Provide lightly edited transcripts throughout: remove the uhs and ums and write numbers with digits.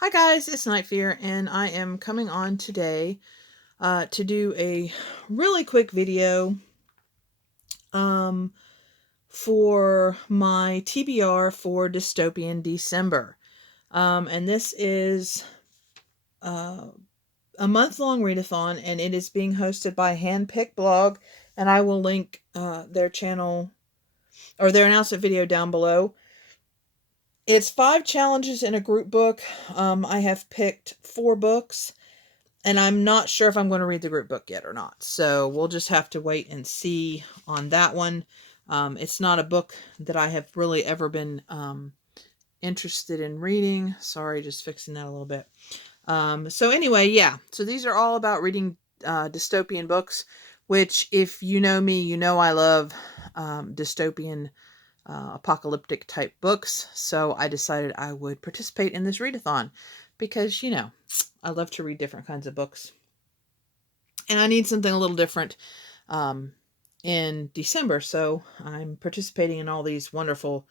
Hi guys, it's Night Fear, and I am coming on today to do a really quick video um, for my TBR for Dystopian December. And this is uh, a month-long readathon, and it is being hosted by hanpickblog, and I will link their channel or their announcement video down below. It's 5 challenges in a group book. I have picked 4 books. And I'm not sure if I'm going to read the group book yet or not. So we'll just have to wait and see on that one. It's not a book that I have really ever been interested in reading. Sorry, just fixing that a little bit. So anyway, yeah. So these are all about reading dystopian books, which if you know me, you know I love dystopian apocalyptic type books. So I decided I would participate in this readathon because, I love to read different kinds of books. And I need something a little different in December. So I'm participating in all these wonderful,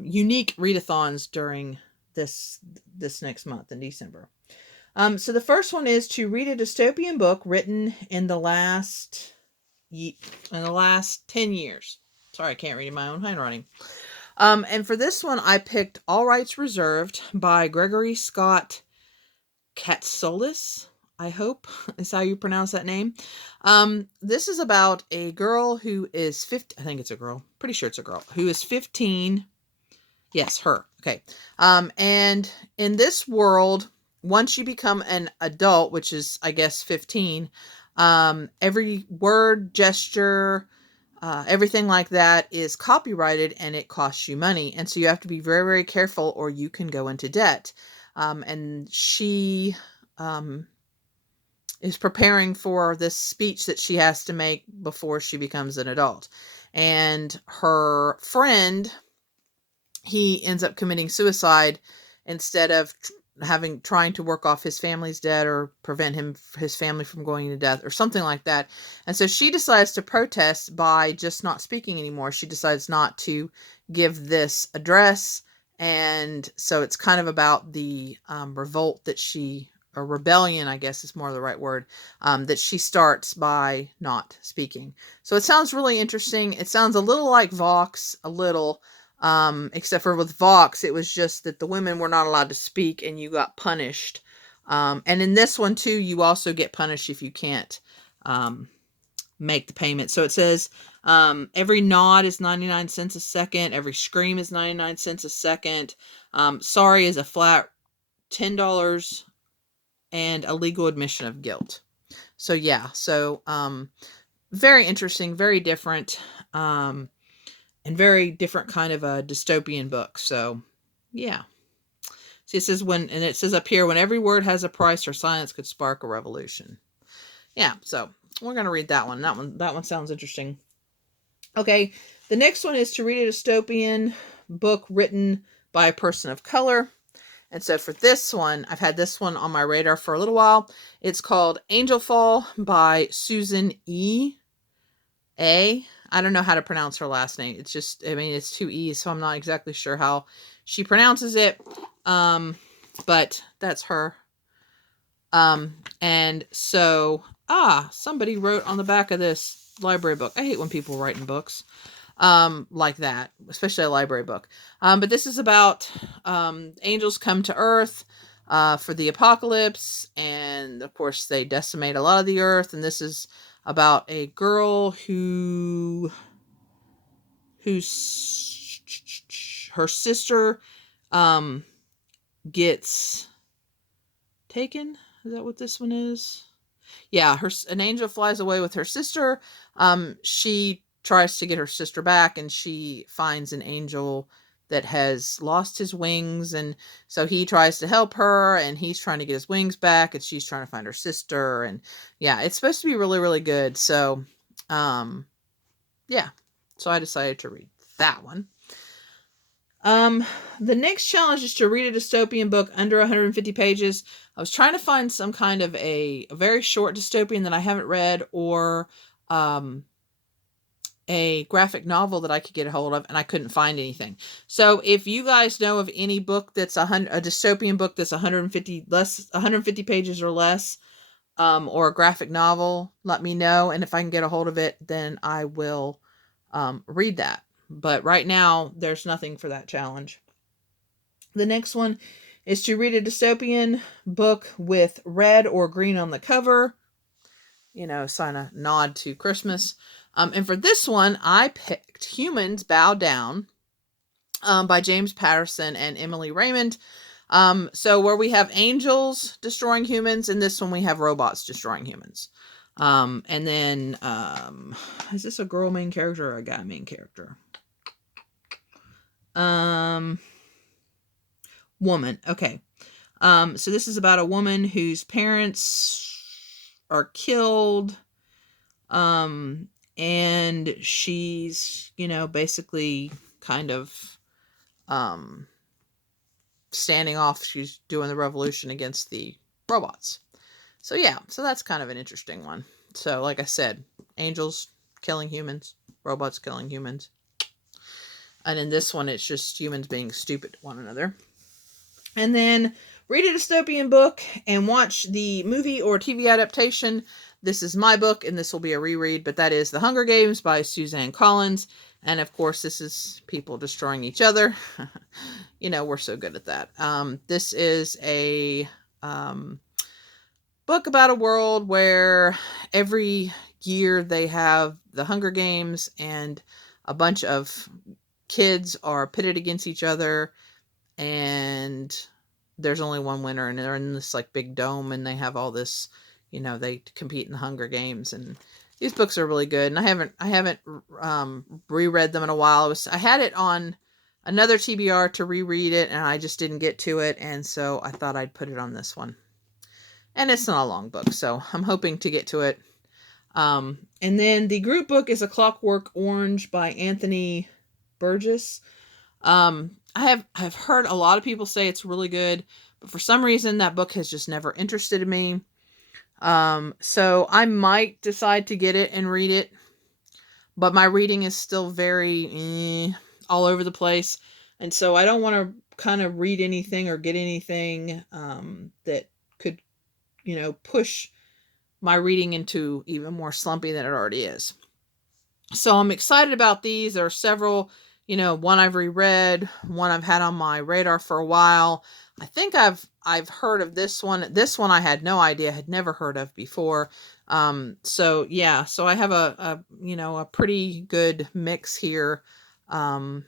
unique readathons during this next month in December. So the first one is to read a dystopian book written in the last 10 years. Sorry, I can't read in my own handwriting. And for this one, I picked All Rights Reserved by Gregory Scott Katsolis, I hope is how you pronounce that name. This is about a girl who is 15. I think it's a girl. Pretty sure it's a girl who is 15. Yes, her. Okay. And in this world, once you become an adult, which is, I guess, 15, every word, gesture, everything like that is copyrighted and it costs you money. And so you have to be very, very careful or you can go into debt. And she is preparing for this speech that she has to make before she becomes an adult. And her friend, he ends up committing suicide instead of trying to work off his family's debt or prevent his family from going to death or something like that. And so she decides to protest by just not speaking anymore. She decides not to give this address. And so it's kind of about the revolt that or rebellion, I guess is more the right word, that she starts by not speaking. So it sounds really interesting. It sounds a little like Vox, a little, except for with Vox, it was just that the women were not allowed to speak and you got punished. And in this one too, you also get punished if you can't make the payment. So it says every nod is 99 cents a second. Every scream is 99 cents a second. Sorry is a flat $10 and a legal admission of guilt. So yeah, very interesting, very different. And very different kind of a dystopian book. So, yeah. See, it says up here, when every word has a price or silence could spark a revolution. Yeah, so we're going to read that one. That one sounds interesting. Okay, the next one is to read a dystopian book written by a person of color. And so for this one, I've had this one on my radar for a little while. It's called Angel Fall by Susan E. A. I don't know how to pronounce her last name. It's just, it's 2 E's, so I'm not exactly sure how she pronounces it. But that's her. And so, somebody wrote on the back of this library book. I hate when people write in books, like that, especially a library book. But this is about, angels come to Earth, for the apocalypse. And of course they decimate a lot of the Earth. And this is about a girl whose her sister gets taken. Is that what this one is? Yeah, an angel flies away with her sister. She tries to get her sister back, and she finds an angel that has lost his wings, and so he tries to help her, and he's trying to get his wings back, and she's trying to find her sister. And yeah, it's supposed to be really, really good. So yeah, so I decided to read that one. The next challenge is to read a dystopian book under 150 pages. I was trying to find some kind of a very short dystopian that I haven't read, or a graphic novel that I could get a hold of, and I couldn't find anything. So if you guys know of any book that's a dystopian book that's 150 pages or less, or a graphic novel, let me know. And if I can get a hold of it, then I will read that. But right now, there's nothing for that challenge. The next one is to read a dystopian book with red or green on the cover. You know, sign a nod to Christmas. And for this one, I picked Humans Bow Down by James Patterson and Emily Raymond. So where we have angels destroying humans, in this one we have robots destroying humans. And then, is this a girl main character or a guy main character? Woman. Okay. So this is about a woman whose parents are killed. And she's, you know, basically kind of, standing off. She's doing the revolution against the robots. So yeah, so that's kind of an interesting one. So like I said, angels killing humans, robots killing humans. And in this one, it's just humans being stupid to one another. And then read a dystopian book and watch the movie or TV adaptation. This is my book, and this will be a reread, but that is The Hunger Games by Suzanne Collins. And of course, this is people destroying each other. You know, we're so good at that. This is a book about a world where every year they have the Hunger Games, and a bunch of kids are pitted against each other, and there's only one winner, and they're in this like big dome, and they have all this, you know, they compete in the Hunger Games. And these books are really good, and I haven't reread them in a while. I had it on another TBR to reread it, and I just didn't get to it, and so I thought I'd put it on this one. And it's not a long book, so I'm hoping to get to it. And then the group book is A Clockwork Orange by Anthony Burgess. I've heard a lot of people say it's really good, but for some reason that book has just never interested me. So I might decide to get it and read it, but my reading is still very all over the place. And so I don't want to kind of read anything or get anything, that could, you know, push my reading into even more slumpy than it already is. So I'm excited about these. There are several, you know, one I've reread, one I've had on my radar for a while. I think I've heard of this one. This one I had no idea, had never heard of before. So yeah, so I have a you know, a pretty good mix here, of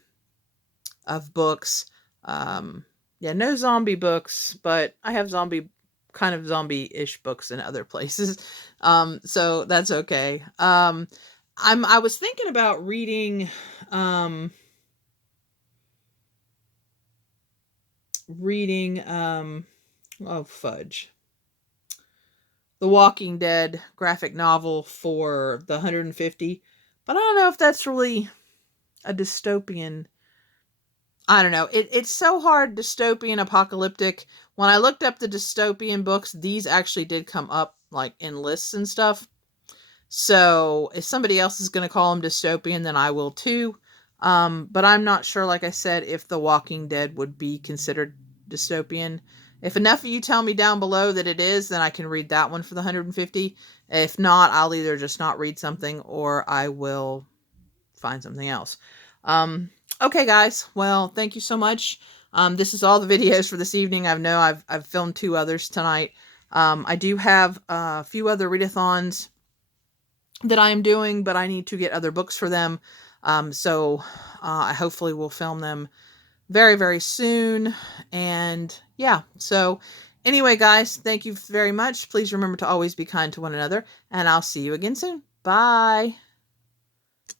books. Yeah, no zombie books, but I have kind of zombie-ish books in other places. So that's okay. I was thinking about reading, oh fudge, The Walking Dead graphic novel for the 150, but I don't know if that's really a dystopian. I don't know. It's so hard, dystopian, apocalyptic. When I looked up the dystopian books, these actually did come up like in lists and stuff. So if somebody else is going to call them dystopian, then I will too. But I'm not sure, like I said, if The Walking Dead would be considered dystopian. If enough of you tell me down below that it is, then I can read that one for the 150. If not, I'll either just not read something, or I will find something else. Okay, guys. Well, thank you so much. This is all the videos for this evening. I know I've filmed 2 others tonight. I do have a few other readathons that I am doing, but I need to get other books for them. So I hopefully will film them very, very soon. And yeah, so anyway, guys, thank you very much. Please remember to always be kind to one another, and I'll see you again soon. Bye.